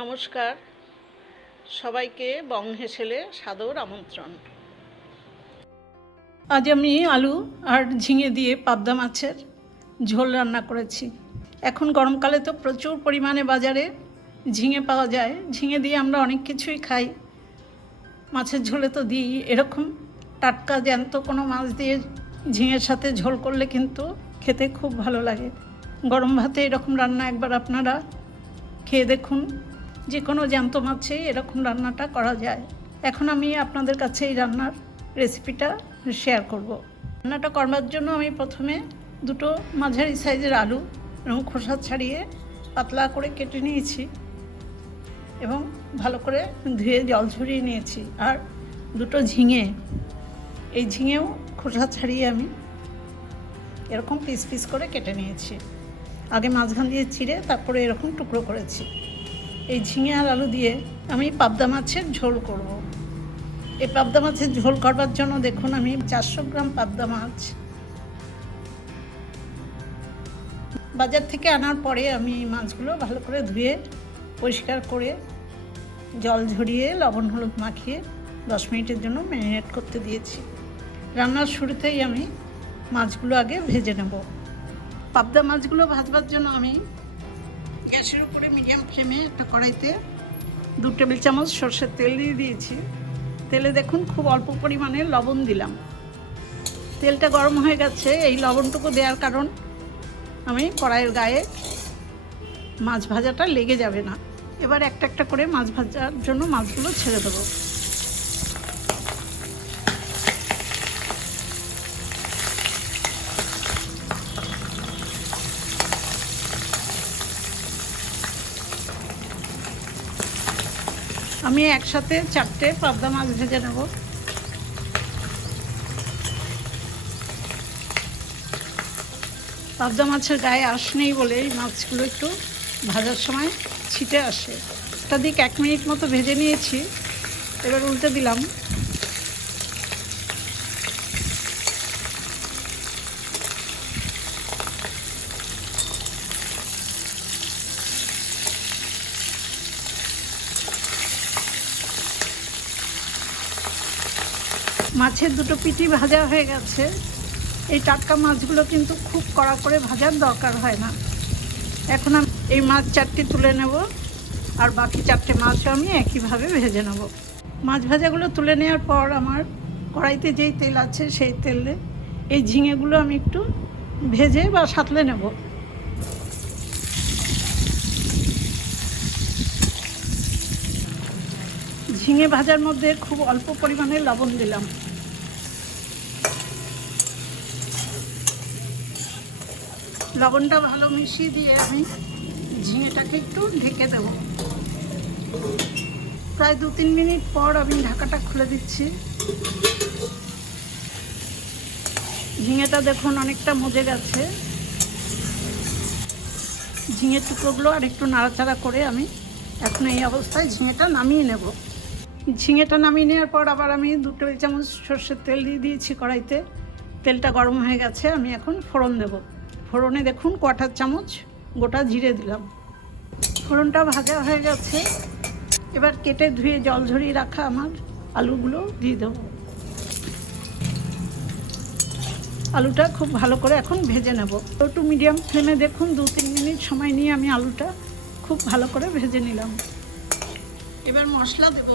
নমস্কার, সবাইকে বং হেসেলে সাদর আমন্ত্রণ। আজ আমি আলু আর ঝিঙে দিয়ে পাবদা মাছের ঝোল রান্না করেছি। এখন গরমকালে তো প্রচুর পরিমাণে বাজারে ঝিঙে পাওয়া যায়। ঝিঙে দিয়ে আমরা অনেক কিছুই খাই, মাছের ঝোলে তো দিই। এরকম টাটকা জ্যান্ত কোনো মাছ দিয়ে ঝিঙের সাথে ঝোল করলে কিন্তু খেতে খুব ভালো লাগে। গরম ভাতে এরকম রান্না একবার আপনারা খেয়ে দেখুন। যে কোনো জ্যান্ত মাছেই এরকম রান্নাটা করা যায়। এখন আমি আপনাদের কাছে এই রান্নার রেসিপিটা শেয়ার করব। রান্নাটা করবার জন্য আমি প্রথমে দুটো মাঝারি সাইজের আলু এবং খোসা ছাড়িয়ে পাতলা করে কেটে নিয়েছি এবং ভালো করে ধুয়ে জল ঝরিয়ে নিয়েছি। আর দুটো ঝিঙে, এই ঝিঙেও খোসা ছাড়িয়ে আমি এরকম পিস পিস করে কেটে নিয়েছি। আগে মাঝখান দিয়ে চিড়ে তারপরে এরকম টুকরো করেছি। এই ঝিঙে আর আলু দিয়ে আমি পাবদা মাছের ঝোল করব। এই পাবদা মাছের ঝোল করবার জন্য দেখুন আমি 400 গ্রাম পাবদা মাছ বাজার থেকে আনার পরে আমি মাছগুলো ভালো করে ধুয়ে পরিষ্কার করে জল ঝরিয়ে লবণ হলুদ মাখিয়ে 10 মিনিটের জন্য ম্যারিনেট করতে দিয়েছি। রান্নার শুরুতেই আমি মাছগুলো আগে ভেজে নেব। পাবদা মাছগুলো ভাজবার জন্য আমি গ্যাসের উপরে মিডিয়াম ফ্লেমে একটা কড়াইতে 2 টেবিল চামচ সরষের তেল দিয়ে দিয়েছি। তেলে দেখুন খুব অল্প পরিমাণে লবণ দিলাম। তেলটা গরম হয়ে গেছে। এই লবণটুকু দেওয়ার কারণ আমি কড়াইয়ের গায়ে মাছ ভাজাটা লেগে যাবে না। এবার একটা একটা করে মাছ ভাজার জন্য মাছগুলো ছেড়ে দেবো। আমি একসাথে 4টে পাবদা মাছ ভেজে নেব। পাবদা মাছের গায়ে আঁশ নেই বলে এই মাছগুলো একটু ভাজার সময় ছিটে আসে। একটা দিক 1 মিনিট মতো ভেজে নিয়েছি। এবার উল্টে দিলাম। মাছের দুটো পিঠি ভাজা হয়ে গেছে। এই টাটকা মাছগুলো কিন্তু খুব কড়া করে ভাজার দরকার হয় না। এখন আমি এই মাছ 4টে তুলে নেব আর বাকি 4টে মাছও আমি একইভাবে ভেজে নেব। মাছ ভাজাগুলো তুলে নেওয়ার পর আমার কড়াইতে যেই তেল আছে সেই তেলে এই ঝিঙেগুলো আমি একটু ভেজে বা সাঁতলে নেব। ঝিঙে ভাজার মধ্যে খুব অল্প পরিমাণে লবণ দিলাম। লবণটা ভালো মিশিয়ে দিয়ে আমি ঝিঙেটাকে একটু ঢেকে দেব। প্রায় 2-3 মিনিট পর আমি ঢাকাটা খুলে দিচ্ছি। ঝিঙেটা দেখুন অনেকটা মজে গেছে। ঝিঙের টুকরোগুলো আর একটু নাড়াচাড়া করে আমি এখন এই অবস্থায় ঝিঙেটা নামিয়ে নেব। ঝিঙেটা নামিয়ে নেওয়ার পর আবার আমি 2 টেবিল চামচ সরষের তেল দিয়ে দিয়েছি কড়াইতে। তেলটা গরম হয়ে গেছে। আমি এখন ফোড়ন দেব। ফোড়নে দেখুন 1/4 চামচ গোটা জিরে দিলাম। ফোড়নটা ভাজা হয়ে গেছে। এবার কেটে ধুয়ে জল ঝরিয়ে রাখা আমার আলুগুলো দিয়ে দেবো। আলুটা খুব ভালো করে এখন ভেজে নেব। একটু মিডিয়াম ফ্লেমে দেখুন 2-3 মিনিট সময় নিয়ে আমি আলুটা খুব ভালো করে ভেজে নিলাম। এবার মশলা দেব।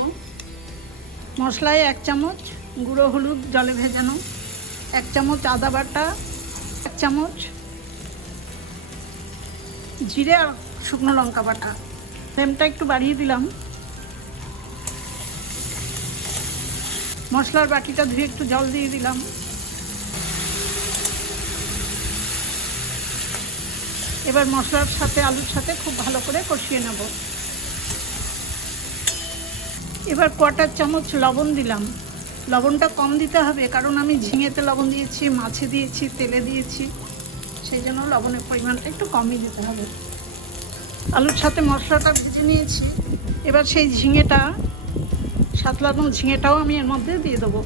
মশলায় 1 চামচ গুঁড়ো হলুদ জলে ভেজানো, 1 চামচ আদা বাটা, 1 চামচ জিরে আর শুকনো লঙ্কা বাটা। ফ্লেমটা একটু বাড়িয়ে দিলাম। মশলার বাটিটা ধুয়ে একটু জল দিয়ে দিলাম। এবার মশলার সাথে আলুর সাথে খুব ভালো করে কষিয়ে নেব। এবার 1/4 চামচ লবণ দিলাম। লবণটা কম দিতে হবে কারণ আমি ঝিঙেতে লবণ দিয়েছি, মাছে দিয়েছি, তেলে দিয়েছি, সেই জন্য লবণের পরিমাণটা একটু কমই দিতে হবে। আলুর সাথে মশলাটা ভেজে নিয়েছি। এবার সেই ঝিঙেটা, সাতলানো ঝিঙেটাও আমি এর মধ্যে দিয়ে দেবো।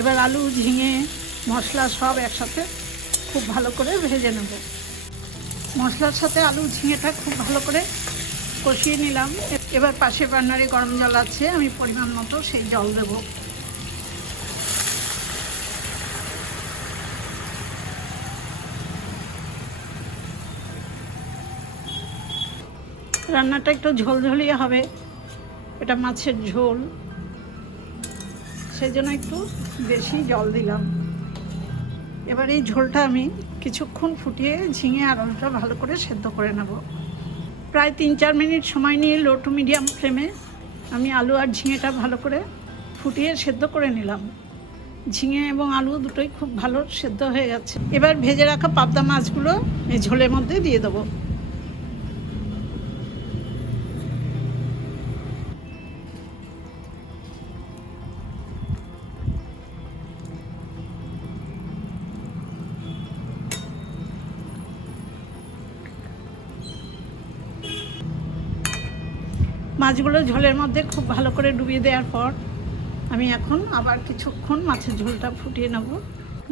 এবার আলু, ঝিঙে মশলা সব একসাথে খুব ভালো করে ভেজে নেব। মশলার সাথে আলু ঝিঙেটা খুব ভালো করে কষিয়ে নিলাম। এবার পাশে বার্নারে গরম জল আছে, আমি পরিমাণ মতো সেই জল দেব। রান্নাটা একটু ঝোলঝলিয়ে হবে, এটা মাছের ঝোল, সেই জন্য একটু বেশি জল দিলাম। এবার এই ঝোলটা আমি কিছুক্ষণ ফুটিয়ে ঝিঙে আর আলুটা ভালো করে সেদ্ধ করে নেব। প্রায় 3-4 মিনিট সময় নিয়ে লো টু মিডিয়াম ফ্লেমে আমি আলু আর ঝিঙেটা ভালো করে ফুটিয়ে সেদ্ধ করে নিলাম। ঝিঙে এবং আলু দুটোই খুব ভালো সেদ্ধ হয়ে গেছে। এবার ভেজে রাখা পাবদা মাছগুলো এই ঝোলের মধ্যে দিয়ে দেবো। মাছগুলো ঝোলের মধ্যে খুব ভালো করে ডুবিয়ে দেওয়ার পর আমি এখন আবার কিছুক্ষণ মাছের ঝোলটা ফুটিয়ে নেব।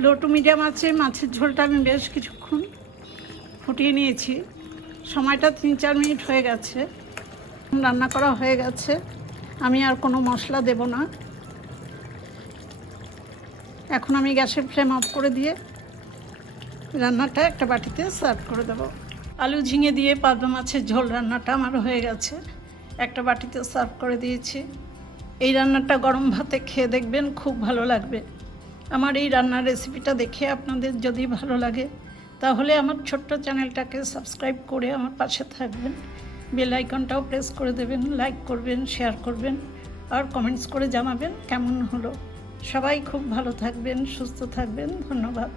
লো টু মিডিয়াম আছে মাছের ঝোলটা আমি বেশ কিছুক্ষণ ফুটিয়ে নিয়েছি। সময়টা 3-4 মিনিট হয়ে গেছে, রান্না করা হয়ে গেছে। আমি আর কোনো মশলা দেব না। এখন আমি গ্যাসের ফ্লেম অফ করে দিয়ে রান্নাটা একটা বাটিতে সার্ভ করে দেব। আলু ঝিঙে দিয়ে পাবদা মাছের ঝোল রান্নাটা আমার হয়ে গেছে, একটা বাটিতে সার্ভ করে দিয়েছি। এই রান্নাটা গরম ভাতে খেয়ে দেখবেন, খুব ভালো লাগবে। আমার এই রান্নার রেসিপিটা দেখে আপনাদের যদি ভালো লাগে তাহলে আমার ছোট্ট চ্যানেলটাকে সাবস্ক্রাইব করে আমার পাশে থাকবেন, বেল আইকনটাও প্রেস করে দেবেন, লাইক করবেন, শেয়ার করবেন আর কমেন্টস করে জানাবেন কেমন হলো। সবাই খুব ভালো থাকবেন, সুস্থ থাকবেন। ধন্যবাদ।